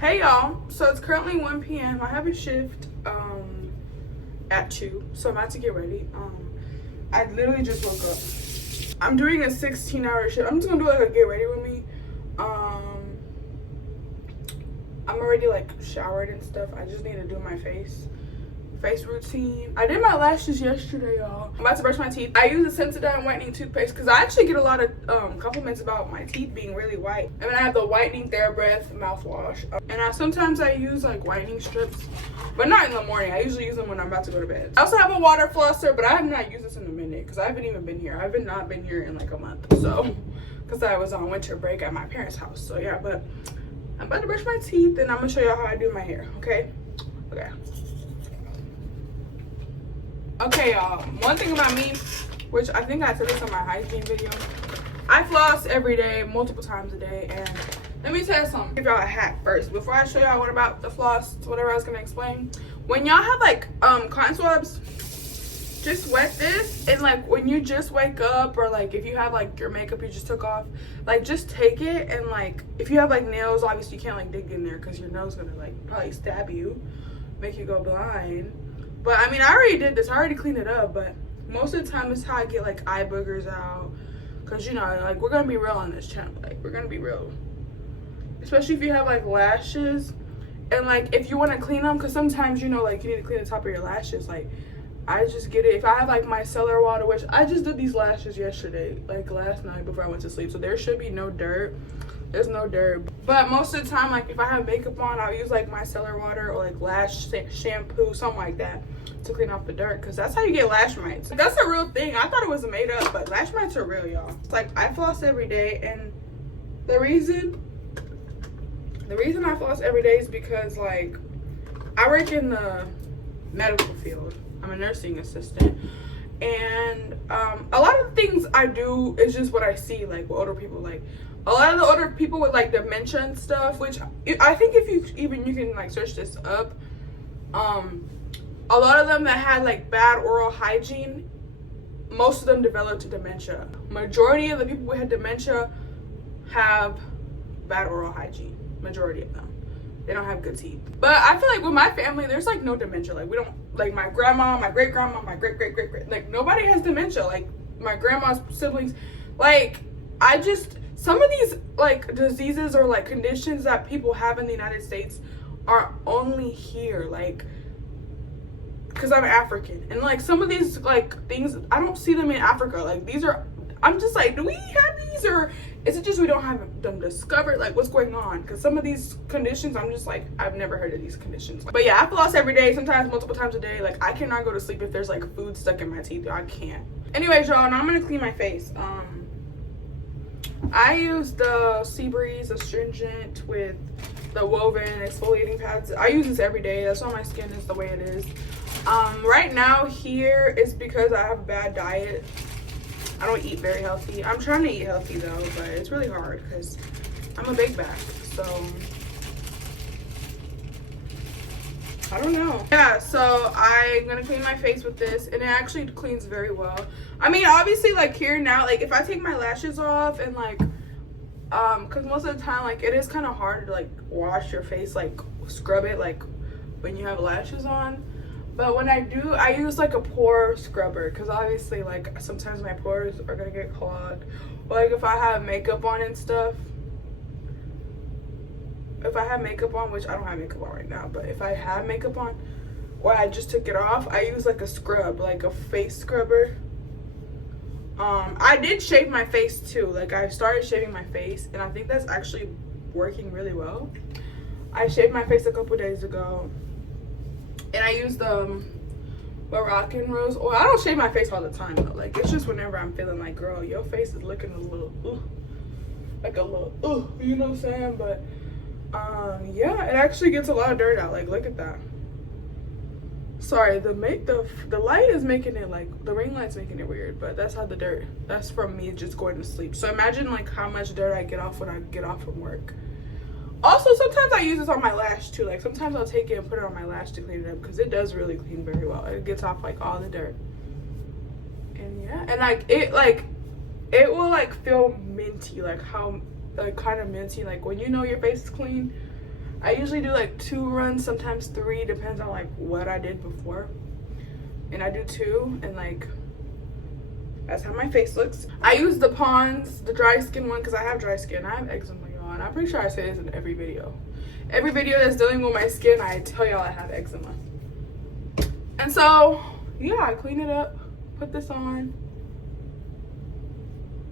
Hey y'all, so it's currently 1 p.m. I have a shift at 2, so I'm about to get ready. I literally just woke up. I'm doing a 16-hour shift. I'm just gonna do like a get ready with me. I'm already like showered and stuff. I just need to do my face routine. I did my lashes yesterday, y'all. I'm about to brush my teeth. I use a Sensodyne whitening toothpaste because I actually get a lot of compliments about my teeth being really white. And then I have the whitening TheraBreath mouthwash. And sometimes I use like whitening strips, but not in the morning. I usually use them when I'm about to go to bed. I also have a water flosser, but I have not used this in a minute because I haven't even been here. I've not been here in like a month, so because I was on winter break at my parents' house. So yeah, but I'm about to brush my teeth and I'm gonna show y'all how I do my hair. Okay. Okay, y'all, one thing about me, which I think I said this on my hygiene video, I floss every day, multiple times a day. And let me tell you something, give y'all a hack first before I show y'all what about the floss, whatever I was gonna explain. When y'all have like cotton swabs, just wet this, and like when you just wake up, or like if you have like your makeup you just took off, like just take it, and like if you have like nails, obviously you can't like dig in there because your nail's gonna like probably stab you, make you go blind. But I mean, I already did this, I already cleaned it up, but most of the time it's how I get like eye boogers out. Cause you know, like we're gonna be real on this channel, like we're gonna be real. Especially if you have like lashes, and like if you wanna clean them, cause sometimes you know like you need to clean the top of your lashes. Like I just get it, if I have like my micellar water, which I just did these lashes yesterday, like last night before I went to sleep. So there should be no dirt. There's no dirt, but most of the time, like if I have makeup on, I'll use like my micellar water or like lash shampoo, something like that, to clean off the dirt, because that's how you get lash mites. That's a real thing. I thought it was made up, but lash mites are real, y'all. It's like I floss every day, and the reason I floss every day is because like I work in the medical field. I'm a nursing assistant, and a lot of the things I do is just what I see, like with older people. Like a lot of the older people with like dementia and stuff, which I think if you can like search this up, a lot of them that had like bad oral hygiene, most of them developed dementia. Majority of the people who had dementia have bad oral hygiene. Majority of them, they don't have good teeth. But I feel like with my family, there's like no dementia. Like we don't, like my grandma, my great grandma, my great great great great, like nobody has dementia. Like my grandma's siblings, like some of these like diseases or like conditions that people have in the United States are only here, like because I'm African, and like some of these like things I don't see them in Africa. Like these are, I'm just like, do we have these, or is it just we don't have them discovered? Like what's going on? Because some of these conditions, I'm just like, I've never heard of these conditions. But yeah, I floss every day, sometimes multiple times a day. Like I cannot go to sleep if there's like food stuck in my teeth. I can't. Anyways, y'all, now I'm gonna clean my face. I use the Sea-Breeze astringent with the woven exfoliating pads. I use this every day. That's why my skin is the way it is. Right now here is because I have a bad diet. I don't eat very healthy. I'm trying to eat healthy though, but it's really hard because I'm a big back, so I don't know. Yeah, so I'm gonna clean my face with this, and it actually cleans very well. I mean, obviously like here now, like if I take my lashes off and like because most of the time like it is kind of hard to like wash your face, like scrub it like when you have lashes on. But when I do, I use like a pore scrubber, because obviously like sometimes my pores are gonna get clogged, or like if I have makeup on and stuff. If I have makeup on, which I don't have makeup on right now, but if I have makeup on or I just took it off, I use like a scrub, like a face scrubber. I did shave my face too. Like I started shaving my face, and I think that's actually working really well. I shaved my face a couple days ago, and I used Moroccan rose oil. I don't shave my face all the time though. Like it's just whenever I'm feeling like, girl, your face is looking a little you know what I'm saying? But yeah, it actually gets a lot of dirt out. Like look at that. Sorry, the light is making it like, the ring light's making it weird, but that's how the dirt, that's from me just going to sleep. So imagine like how much dirt I get off when I get off from work. Also, sometimes I use this on my lash too. Like sometimes I'll take it and put it on my lash to clean it up, because it does really clean very well. It gets off like all the dirt. And yeah, and like it will like feel minty, like how like kind of minty, like when you know your face is clean. I usually do like 2 runs, sometimes 3, depends on like what I did before. And I do 2, and like that's how my face looks. I use the Pond's, the dry skin one, because I have dry skin. I have eczema, y'all, and I'm pretty sure I say this in every video. Every video that's dealing with my skin, I tell y'all I have eczema. And so yeah, I clean it up, put this on,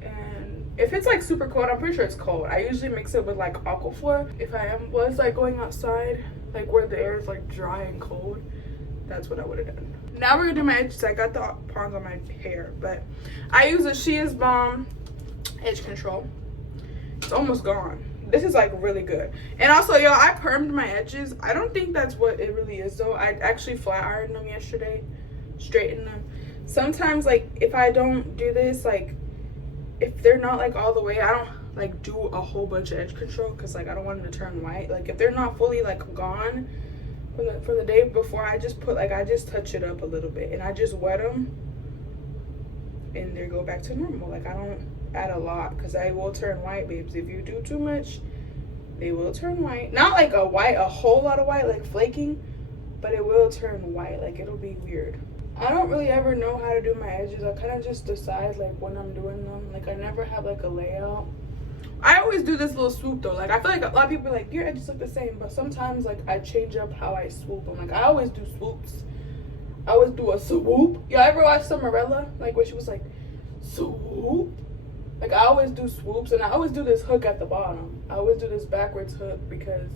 and if it's like super cold, I'm pretty sure it's cold, I usually mix it with like 𝐈𝐭'𝐬. If I was like going outside, like where the air is like dry and cold, that's what I would have done. Now we're gonna do my edges. I got the Pond's on my hair, but I use a 𝐲𝐶 edge control. It's almost gone. This is like really good. And also, y'all, I permed my edges. I don't think that's what it really is though. I actually flat ironed them yesterday, straightened them. Sometimes like if I don't do this, like if they're not like all the way, I don't like do a whole bunch of edge control, because like I don't want them to turn white. Like if they're not fully like gone from the day before, I just put like, I just touch it up a little bit and I just wet them and they go back to normal. Like I don't add a lot, because I will turn white, babes. If you do too much, they will turn white. Not like a whole lot of white, like flaking, but it will turn white. Like it'll be weird. I don't really ever know how to do my edges. I kind of just decide like when I'm doing them. Like I never have like a layout. I always do this little swoop though. Like I feel like a lot of people are like, your edges look the same, but sometimes like I change up how I swoop them. Like I always do swoops. I always do a swoop. Y'all ever watch Cinderella? Like when she was like, swoop? Like I always do swoops, and I always do this hook at the bottom. I always do this backwards hook because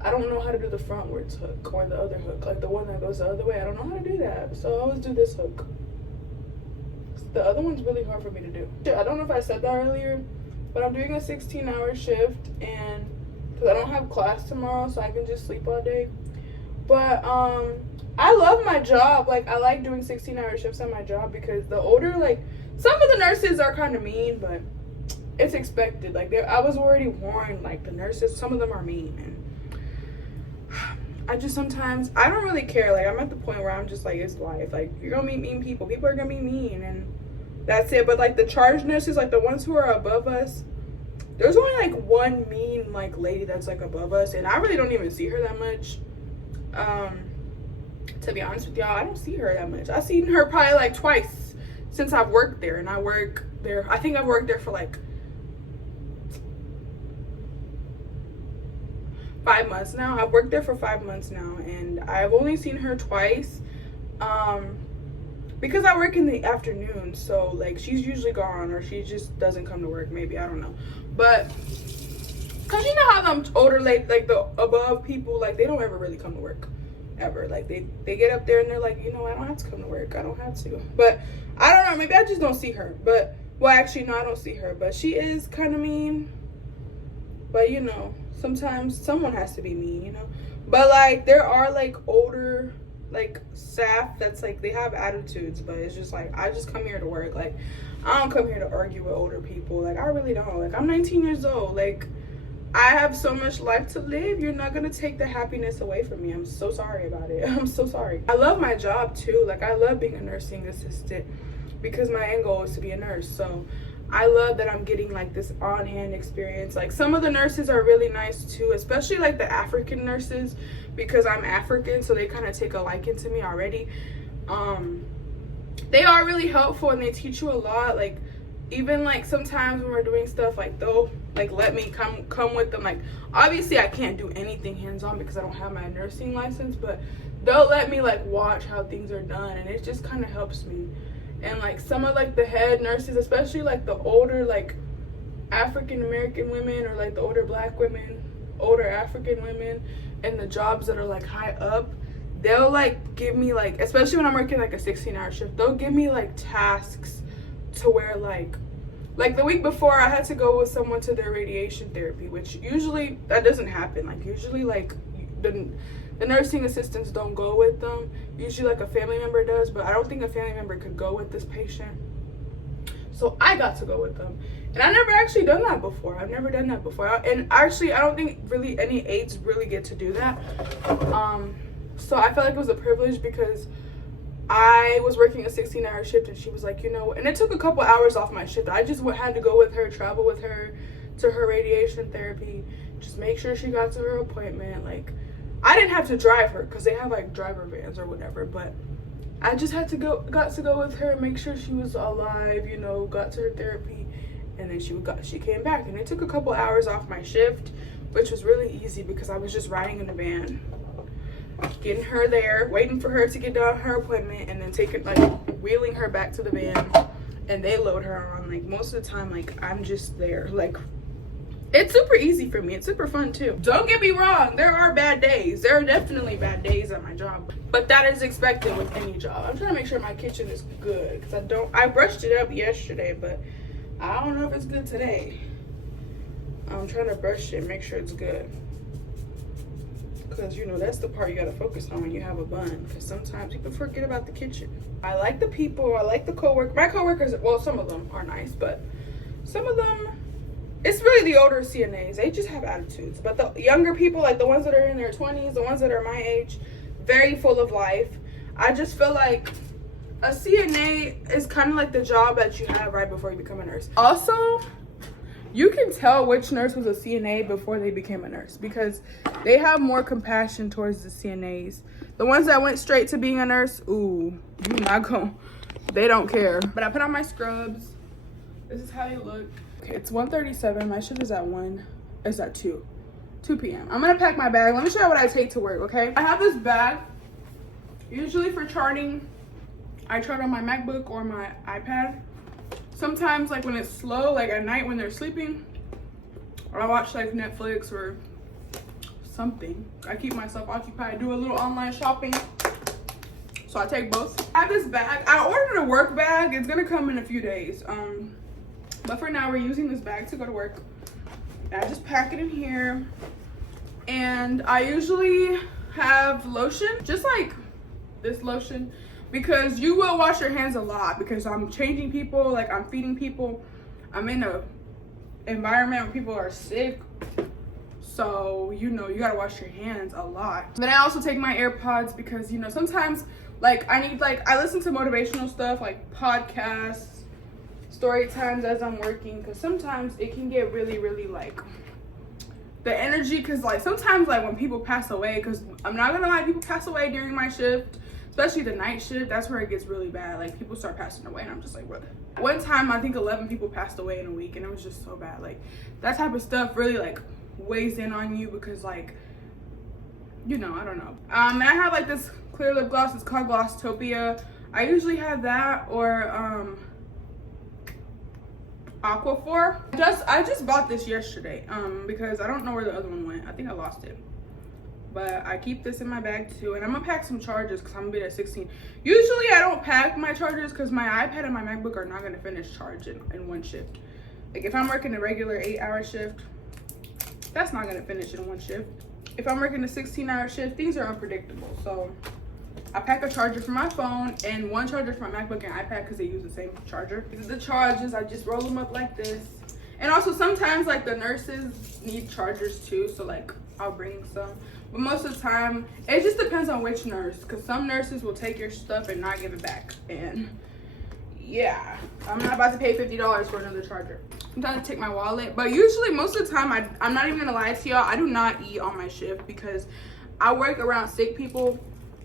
I don't know how to do the frontwards hook or the other hook, like the one that goes the other way. I don't know how to do that, so I always do this hook. The other one's really hard for me to do. I don't know if I said that earlier, but I'm doing a 16-hour shift, and because I don't have class tomorrow, so I can just sleep all day. But I love my job. Like I like doing 16-hour shifts at my job, because the older, like some of the nurses are kind of mean, but it's expected. Like I was already warned, like the nurses, some of them are mean, and I just sometimes, I don't really care. Like I'm at the point where I'm just like, it's life. Like you're gonna meet mean people are gonna be mean, and that's it. But like the charge nurses, like the ones who are above us, there's only like one mean like lady that's like above us, and I really don't even see her that much. To be honest with y'all, I don't see her that much. I've seen her probably like twice since I've worked there, and I work there, I think I've worked there for like 5 months now. I've worked there for 5 months now, and I've only seen her twice, because I work in the afternoon, so like she's usually gone, or she just doesn't come to work, maybe, I don't know. But because you know how them older like the above people, like they don't ever really come to work ever. Like they get up there and they're like, you know, I don't have to come to work, I don't have to. But I don't know, maybe I just don't see her. But well, actually no, I don't see her, but she is kind of mean. But you know, sometimes someone has to be mean, you know. But like there are like older like staff that's like, they have attitudes, but it's just like, I just come here to work. Like I don't come here to argue with older people. Like I really don't. Like I'm 19 years old. Like I have so much life to live. You're not gonna take the happiness away from me. I'm so sorry about it. I'm so sorry. I love my job too. Like I love being a nursing assistant, because my end goal is to be a nurse. So I love that I'm getting like this on-hand experience. Like some of the nurses are really nice too, especially like the African nurses, because I'm African, so they kind of take a liking to me already. They are really helpful, and they teach you a lot. Like even like sometimes when we're doing stuff, like they'll like let me come with them. Like obviously I can't do anything hands-on because I don't have my nursing license, but they'll let me like watch how things are done, and it just kind of helps me. And like some of like the head nurses, especially like the older like African American women, or like the older black women, older African women, and the jobs that are like high up, they'll like give me like, especially when I'm working like a 16-hour shift, they'll give me like tasks to where like the week before I had to go with someone to their radiation therapy, which usually that doesn't happen. Like usually like the nursing assistants don't go with them. Usually like a family member does, but I don't think a family member could go with this patient. So I got to go with them. And I never actually done that before. I've never done that before. And actually, I don't think really any aides really get to do that. So I felt like it was a privilege, because I was working a 16-hour shift, and she was like, you know, and it took a couple hours off my shift. I just had to go with her, travel with her to her radiation therapy. just make sure she got to her appointment. Like, I didn't have to drive her because they have like driver vans or whatever, but I just had to got to go with her, make sure she was alive, you know, got to her therapy, and then she came back. And it took a couple hours off my shift, which was really easy because I was just riding in the van, getting her there, waiting for her to get done her appointment, and then wheeling her back to the van, and they load her on. Like, most of the time, like, I'm just there. Like, it's super easy for me. It's super fun too. Don't get me wrong, there are bad days. There are definitely bad days at my job, but that is expected with any job. I'm trying to make sure my kitchen is good because I brushed it up yesterday, but I don't know if it's good today. I'm trying to brush it, make sure it's good, because you know that's the part you got to focus on when you have a bun, because sometimes people forget about the kitchen. I like the people, I like the co-workers. My co-workers, well, some of them are nice, but some of them, it's really the older CNAs. They just have attitudes. But the younger people, like the ones that are in their 20s, the ones that are my age, very full of life. I just feel like a CNA is kind of like the job that you have right before you become a nurse. Also, you can tell which nurse was a CNA before they became a nurse because they have more compassion towards the CNAs. The ones that went straight to being a nurse, ooh, you're not going, they don't care. But I put on my scrubs. This is how they look. Okay, it's 1:37. My shift is at 2 p.m. I'm gonna pack my bag. Let me show you what I take to work, okay? I have this bag, usually for charting. I chart on my MacBook or my iPad. Sometimes, like when it's slow, like at night when they're sleeping, or I watch like Netflix or something. I keep myself occupied, do a little online shopping. So I take both. I have this bag. I ordered a work bag. It's gonna come in a few days. But for now, we're using this bag to go to work. I just pack it in here. And I usually have lotion, just like this lotion, because you will wash your hands a lot because I'm changing people, like I'm feeding people. I'm in a environment where people are sick. So, you know, you gotta wash your hands a lot. Then I also take my AirPods because, you know, sometimes like I listen to motivational stuff like podcasts, story times as I'm working, because sometimes it can get really like the energy, because like sometimes like when people pass away, because I'm not gonna lie, people pass away during my shift, especially the night shift. That's where it gets really bad. Like people start passing away and I'm just like, what? One time I think 11 people passed away in a week and it was just so bad. Like that type of stuff really like weighs in on you because like, you know, I don't know. And I have like this clear lip gloss. It's called Glosstopia. I usually have that or Aquaphor. I just bought this yesterday because I don't know where the other one went. I think I lost it, but I keep this in my bag too. And I'm gonna pack some chargers because I'm gonna be at 16. Usually I don't pack my chargers because my iPad and my MacBook are not gonna finish charging in one shift. Like if I'm working a regular 8-hour shift, that's not gonna finish in one shift. If I'm working a 16-hour shift, things are unpredictable. So I pack a charger for my phone and one charger for my MacBook and iPad because they use the same charger. These are the chargers. I just roll them up like this. And also sometimes like the nurses need chargers too, so like I'll bring some. But most of the time, it just depends on which nurse, because some nurses will take your stuff and not give it back. And yeah, I'm not about to pay $50 for another charger. Sometimes I take my wallet, but usually most of the time, I'm not even gonna lie to y'all, I do not eat on my shift because I work around sick people.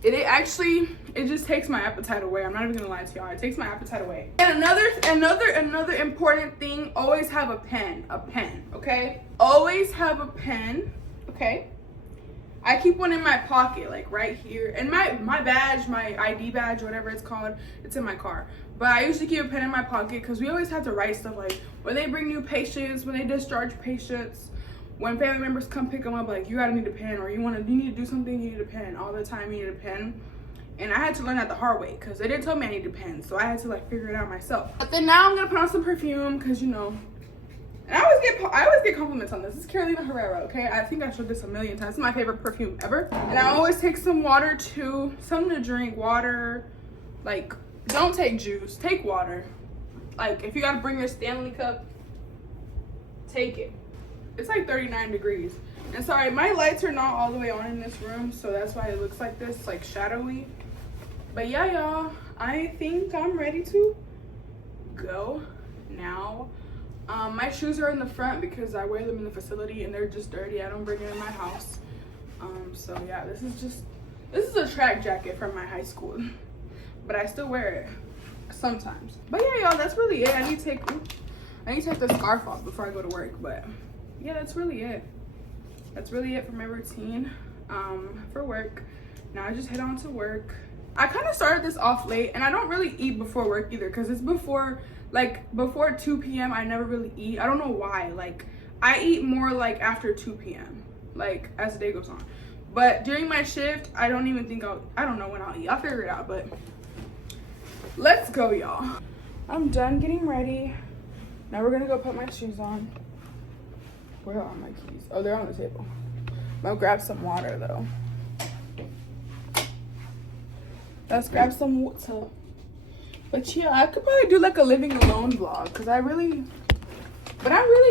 It just takes my appetite away. I'm not even gonna lie to y'all. It takes my appetite away. And another important thing, always have a pen, okay? Always have a pen, okay? I keep one in my pocket, like right here. And my badge, my ID badge, whatever it's called, it's in my car. But I usually keep a pen in my pocket because we always have to write stuff like when they bring new patients, when they discharge patients, when family members come pick them up, like you gotta need a pen, or you need to do something, you need a pen. All the time you need a pen. And I had to learn that the hard way because they didn't tell me I needed a pen, so I had to like figure it out myself. But then now I'm gonna put on some perfume because you know, and I always get compliments on this. This is Carolina Herrera, okay? I think I showed this a million times. It's my favorite perfume ever. And I always take some water too, something to drink, water. Like, don't take juice, take water. Like, if you gotta bring your Stanley cup, take it. It's like 39 degrees. And sorry, my lights are not all the way on in this room, so that's why it looks like this, like shadowy. But yeah, y'all, I think I'm ready to go now. My shoes are in the front because I wear them in the facility and they're just dirty. I don't bring it in my house. So yeah, this is a track jacket from my high school, but I still wear it sometimes. But yeah, y'all, that's really it. I need to take the scarf off before I go to work. But yeah, that's really it. That's really it for my routine for work. Now I just head on to work. I kind of started this off late, and I don't really eat before work either because it's before 2 p.m. I never really eat. I don't know why. Like, I eat more like after 2 p.m. like as the day goes on. But during my shift, I don't even think I don't know when I'll eat. I'll figure it out. But let's go, y'all. I'm done getting ready. Now we're gonna go put my shoes on. Where are my keys? Oh, they're on the table. I'm gonna grab some water though. Let's grab some water. But yeah, I could probably do like a living alone vlog because I really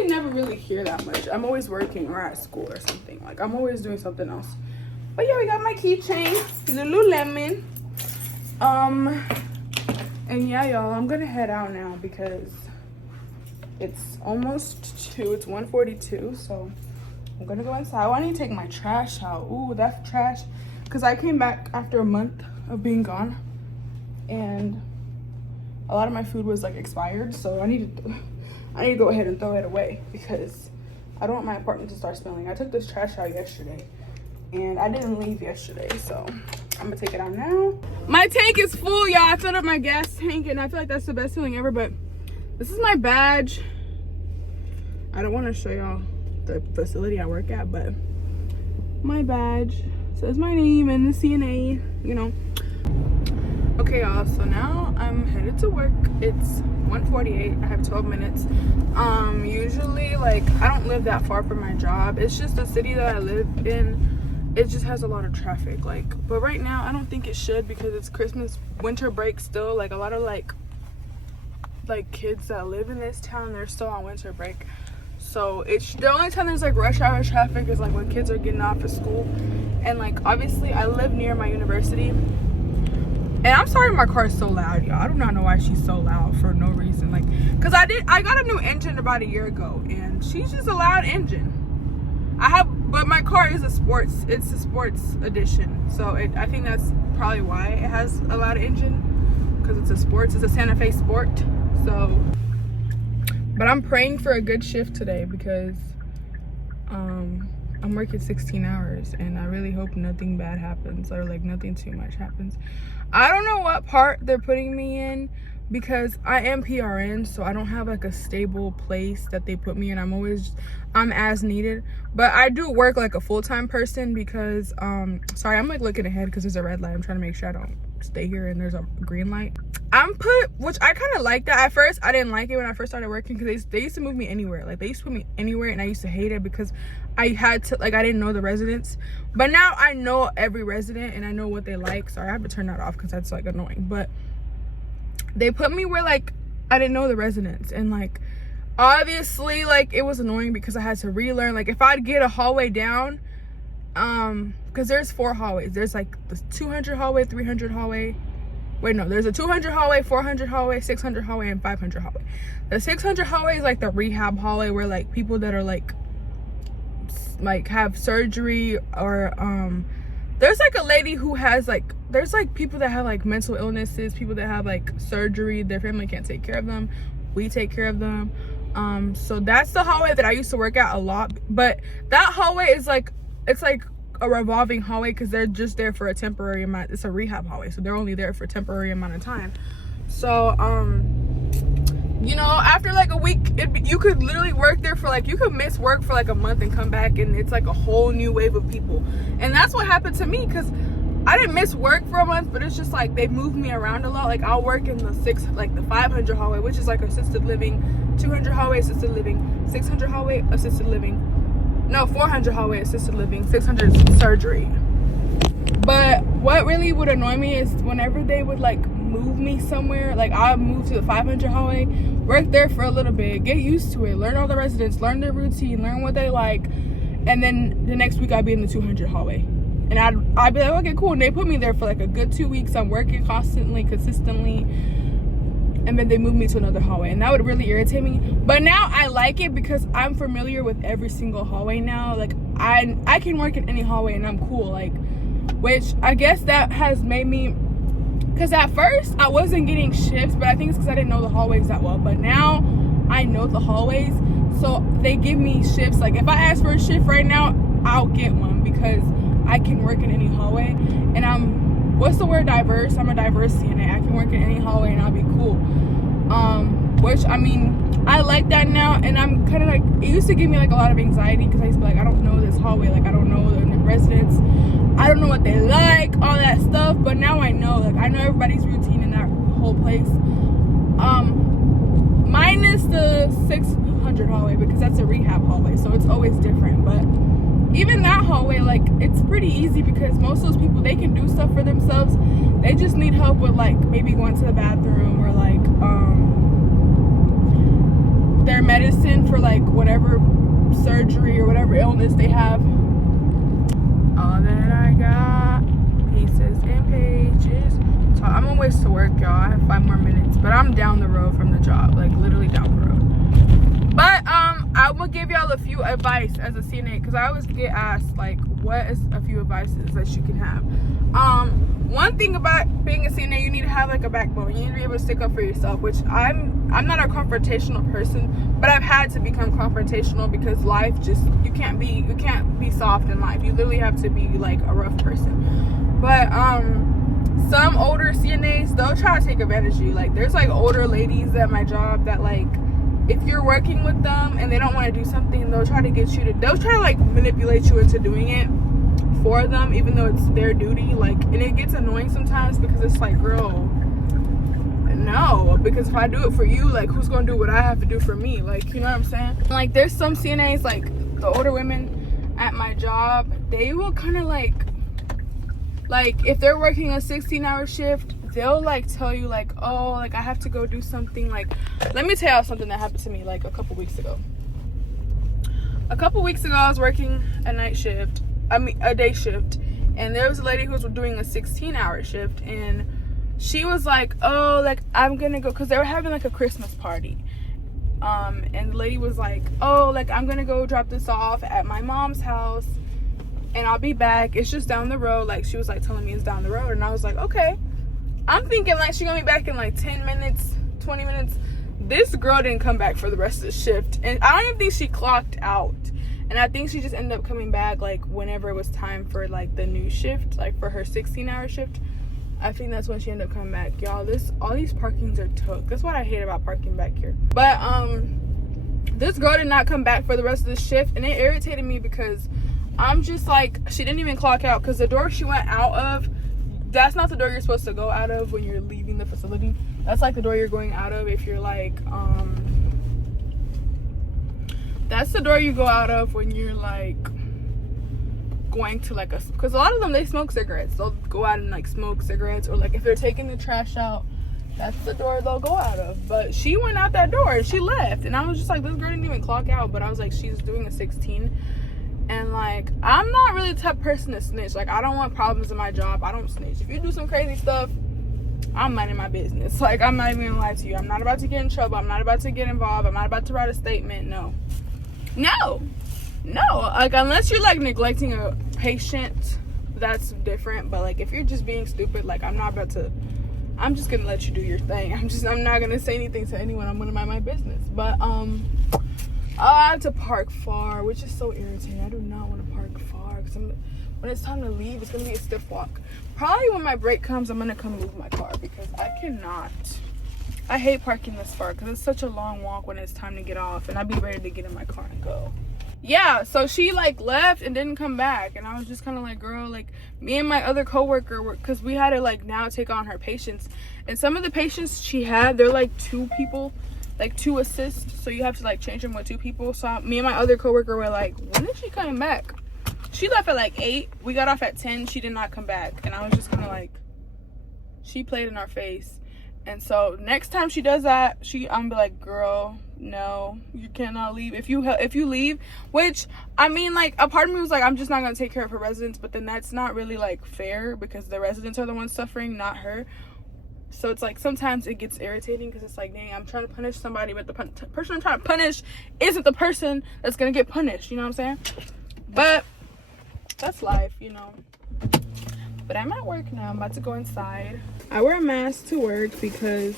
never really hear that much. I'm always working or at school or something. Like, I'm always doing something else. But yeah, we got my keychain, Lululemon. And yeah, y'all, I'm gonna head out now because it's almost 2. It's 1:42, so I'm gonna go inside. Oh, I need to take my trash out. Ooh, that's trash. Because I came back after a month of being gone, and a lot of my food was like expired, so I need to go ahead and throw it away because I don't want my apartment to start smelling. I took this trash out yesterday, and I didn't leave yesterday, so I'm gonna take it out now. My tank is full, y'all. I filled up my gas tank, and I feel like that's the best feeling ever. But this is my badge. I don't want to show y'all the facility I work at, but my badge says my name and the CNA, you know. Okay, y'all, so now I'm headed to work. It's 1:48. I have 12 minutes. Usually, like, I don't live that far from my job. It's just the city that I live in, it just has a lot of traffic. Like, but right now I don't think it should because it's Christmas winter break still. Like, a lot of like kids that live in this town, they're still on winter break. So it's the only time there's like rush hour traffic is like when kids are getting off of school. And like, obviously I live near my university. And I'm sorry my car is so loud, y'all. I do not know why she's so loud for no reason. Like, cause I got a new engine about a year ago, and she's just a loud engine. But my car is it's a sports edition. So I think that's probably why it has a loud engine, cause it's a Santa Fe Sport. So, but I'm praying for a good shift today because I'm working 16 hours, and I really hope nothing bad happens or like nothing too much happens. I don't know what part they're putting me in because I am PRN, so I don't have like a stable place that they put me in. I'm as needed, but I do work like a full-time person because sorry, I'm like looking ahead because there's a red light. I'm trying to make sure I don't stay here and there's a green light. Which I kind of like that. At first I didn't like it when I first started working because they used to move me anywhere. Like, they used to put me anywhere, and I used to hate it because I had to, like, I didn't know the residents. But now I know every resident and I know what they like. Sorry, I have to turn that off because that's like annoying. But they put me where like I didn't know the residents, and like obviously like it was annoying because I had to relearn. Like, if I'd get a hallway down, because there's 4 hallways. There's like the 200 hallway, 300 hallway. Wait, no, there's a 200 hallway, 400 hallway, 600 hallway, and 500 hallway. The 600 hallway is like the rehab hallway where like people that are like have surgery, or there's like a lady who has like, there's like people that have like mental illnesses, people that have like surgery, their family can't take care of them, we take care of them. So that's the hallway that I used to work at a lot. But that hallway is like, it's like a revolving hallway because they're just there for a temporary amount. It's a rehab hallway, so they're only there for a temporary amount of time. So you know, after like a week, you could literally work there for like, you could miss work for like a month and come back and it's like a whole new wave of people. And that's what happened to me because I didn't miss work for a month, but it's just like they moved me around a lot. Like, I'll work in the 500 hallway, which is like assisted living, 200 hallway assisted living, 600 hallway assisted living, no, 400 hallway assisted living, 600 surgery. But what really would annoy me is whenever they would like move me somewhere, like I'll move to the 500 hallway, work there for a little bit, get used to it, learn all the residents, learn their routine, learn what they like, and then the next week I'd be in the 200 hallway, and I'd be like, okay, cool. And they put me there for like a good 2 weeks. I'm working constantly, consistently, and then they move me to another hallway, and that would really irritate me. But now I like it because I'm familiar with every single hallway now. Like I can work in any hallway and I'm cool, like, which I guess that has made me, because at first I wasn't getting shifts, but I think it's because I didn't know the hallways that well. But now I know the hallways, so they give me shifts. Like if I ask for a shift right now, I'll get one because I can work in any hallway. And I'm, what's the word, diverse? I'm a diverse CNA. I can work in any hallway and I'll be cool. Which, I mean, I like that now. And I'm kind of like, it used to give me like a lot of anxiety because I used to be like, I don't know this hallway, like I don't know the residents, I don't know what they like, all that stuff. But now I know, like I know everybody's routine in that whole place. Minus the 600 hallway because that's a rehab hallway, so it's always different. But even that hallway, like, it's pretty easy because most of those people, they can do stuff for themselves. They just need help with like maybe going to the bathroom or like their medicine for like whatever surgery or whatever illness they have. All that I got, pieces and pages. So I'm on ways to work, y'all. I have 5 more minutes, but I'm down the road from the job, like literally down the road. But I will give y'all a few advice as a CNA, because I always get asked like, what is a few advices that you can have. One thing about being a CNA, you need to have like a backbone. You need to be able to stick up for yourself, which I'm not a confrontational person, but I've had to become confrontational because life just, you can't be soft in life. You literally have to be like a rough person. But some older CNAs, they'll try to take advantage of you. Like there's like older ladies at my job that like, if you're working with them and they don't want to do something, they'll try to like manipulate you into doing it for them, even though it's their duty. Like, and it gets annoying sometimes because it's like, girl, no, because if I do it for you, like who's gonna do what I have to do for me? Like, you know what I'm saying? Like there's some CNAs, like the older women at my job, they will kind of like if they're working a 16-hour shift, they'll like tell you like, oh, like I have to go do something. Like, let me tell you something that happened to me like a couple weeks ago. I was working a day shift, and there was a lady who was doing a 16-hour shift, and she was like, oh, like I'm gonna go, because they were having like a Christmas party, and the lady was like, oh, like I'm gonna go drop this off at my mom's house and I'll be back, it's just down the road. Like she was like telling me it's down the road, and I was like, okay. I'm thinking like she's gonna be back in like 10 minutes, 20 minutes. This girl didn't come back for the rest of the shift, and I don't even think she clocked out. And I think she just ended up coming back like whenever it was time for like the new shift, like for her 16-hour shift. I think that's when she ended up coming back. Y'all, all these parkings are took. That's what I hate about parking back here. But this girl did not come back for the rest of the shift, and it irritated me because I'm just like, she didn't even clock out, because the door she went out of, that's not the door you're supposed to go out of when you're leaving the facility. That's like the door you're going out of if you're like that's the door you go out of when you're like going to like because a lot of them, they smoke cigarettes. They'll go out and like smoke cigarettes, or like if they're taking the trash out, that's the door they'll go out of. But she went out that door and she left, and I was just like, this girl didn't even clock out. But I was like, she's doing a 16. And like, I'm not really the type of person to snitch. Like, I don't want problems in my job. I don't snitch. If you do some crazy stuff, I'm minding my business. Like, I'm not even gonna lie to you. I'm not about to get in trouble. I'm not about to get involved. I'm not about to write a statement. No. Like, unless you're like neglecting a patient, that's different. But like, if you're just being stupid, like, I'm just gonna let you do your thing. I'm not gonna say anything to anyone. I'm gonna mind my business. But I had to park far, which is so irritating. I do not want to park far, because when it's time to leave, it's going to be a stiff walk. Probably when my break comes, I'm going to come move my car, because I hate parking this far, because it's such a long walk when it's time to get off, and I'd be ready to get in my car and go. Yeah, so she like left and didn't come back, and I was just kind of like, girl, like me and my other coworker were, because we had to like now take on her patients, and some of the patients she had, they're like 2 people, like 2 assists, so you have to like change them with 2 people. So me and my other coworker were like, when is she coming back? She left at like 8, we got off at 10, she did not come back. And I was just kind of like, she played in our face. And so next time she does that, I'm be like, girl, no, you cannot leave. If you leave, which I mean, like, a part of me was like, I'm just not gonna take care of her residents, but then that's not really like fair, because the residents are the ones suffering, not her. So it's like sometimes it gets irritating because it's like, dang, I'm trying to punish somebody, but the person I'm trying to punish isn't the person that's gonna get punished, you know what I'm saying? But that's life, you know. But I'm at work now. I'm about to go inside. I wear a mask to work because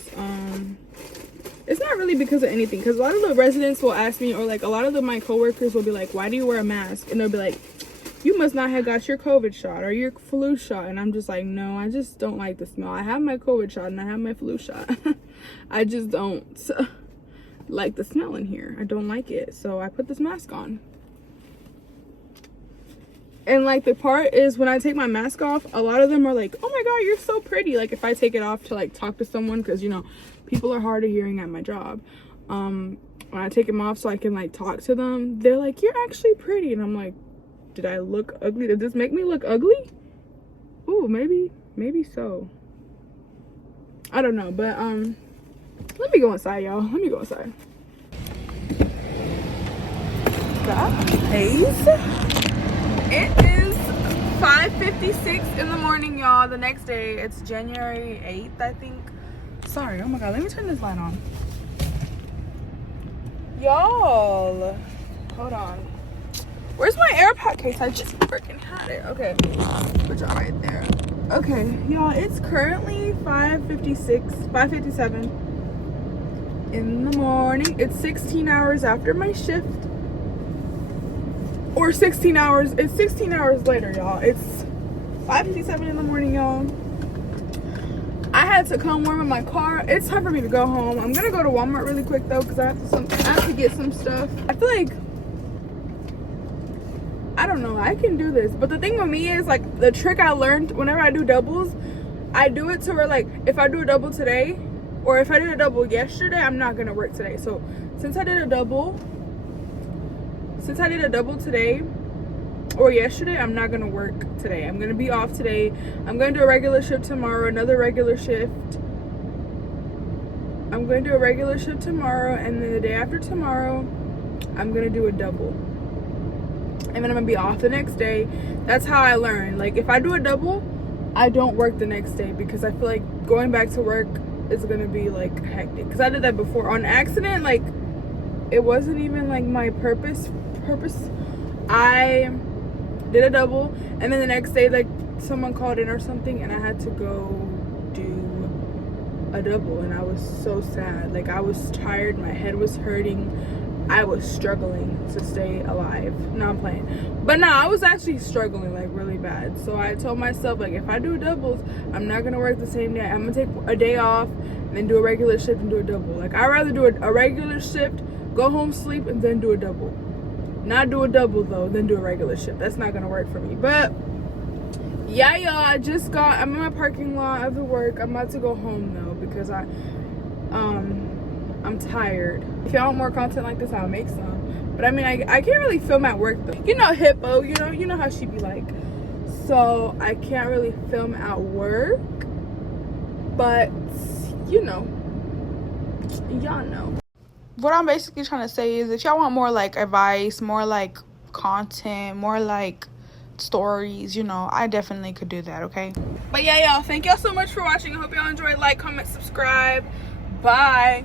it's not really because of anything, because a lot of the residents will ask me, or like a lot of my coworkers will be like, why do you wear a mask? And they'll be like, you must not have got your COVID shot or your flu shot. And I'm just like, no, I just don't like the smell. I have my COVID shot and I have my flu shot. I just don't like the smell in here. I don't like it. So I put this mask on. And like the part is when I take my mask off, a lot of them are like, oh my God, you're so pretty. Like if I take it off to like talk to someone, because you know, people are hard of hearing at my job. When I take them off so I can like talk to them, they're like, you're actually pretty. And I'm like, did I look ugly? Did this make me look ugly? Ooh, maybe so. I don't know, but let me go inside, y'all. Let me go inside. Guys, it is 5:56 in the morning, y'all. The next day, it's January 8th, I think. Sorry, oh my God, let me turn this light on. Y'all, hold on. Where's my AirPod case? I just freaking had it. Okay, put y'all right there. Okay, y'all, it's currently 5:57 in the morning. It's 16 hours after my shift. Or 16 hours. It's 16 hours later, y'all. It's 5:57 in the morning, y'all. I had to come warm up my car. It's time for me to go home. I'm gonna go to Walmart really quick though, because I have to get some stuff. I feel like, I don't know, I can do this. But the thing with me is like the trick I learned whenever I do doubles, I do it to where like if I do a double today, or if I did a double yesterday, I'm not gonna work today. So since I did a double today or yesterday, I'm not gonna work today. I'm gonna be off today. I'm gonna do a regular shift tomorrow, another regular shift. I'm gonna do a regular shift tomorrow, and then the day after tomorrow, I'm gonna do a double. And then I'm gonna be off the next day. That's how I learn. Like if I do a double, I don't work the next day, because I feel like going back to work is gonna be like hectic. Because I did that before on accident. Like it wasn't even like my purpose. I did a double, and then the next day like someone called in or something, and I had to go do a double, and I was so sad. Like I was tired, my head was hurting, I was struggling to stay alive. No, I'm playing, but no, I was actually struggling like really bad. So I told myself, like, if I do doubles, I'm not gonna work the same day. I'm gonna take a day off and then do a regular shift and do a double. Like I'd rather do a regular shift, go home, sleep, and then do a double. Not do a double though, then do a regular shift. That's not gonna work for me. But yeah, y'all, I'm in my parking lot of the work. I'm about to go home though, because I'm tired. If y'all want more content like this, I'll make some. But I mean, I can't really film at work though. You know Hippo, you know how she be like. So I can't really film at work. But you know, y'all know. What I'm basically trying to say is, if y'all want more like advice, more like content, more like stories, you know, I definitely could do that, okay? But yeah, y'all, thank y'all so much for watching. I hope y'all enjoyed. Like, comment, subscribe. Bye.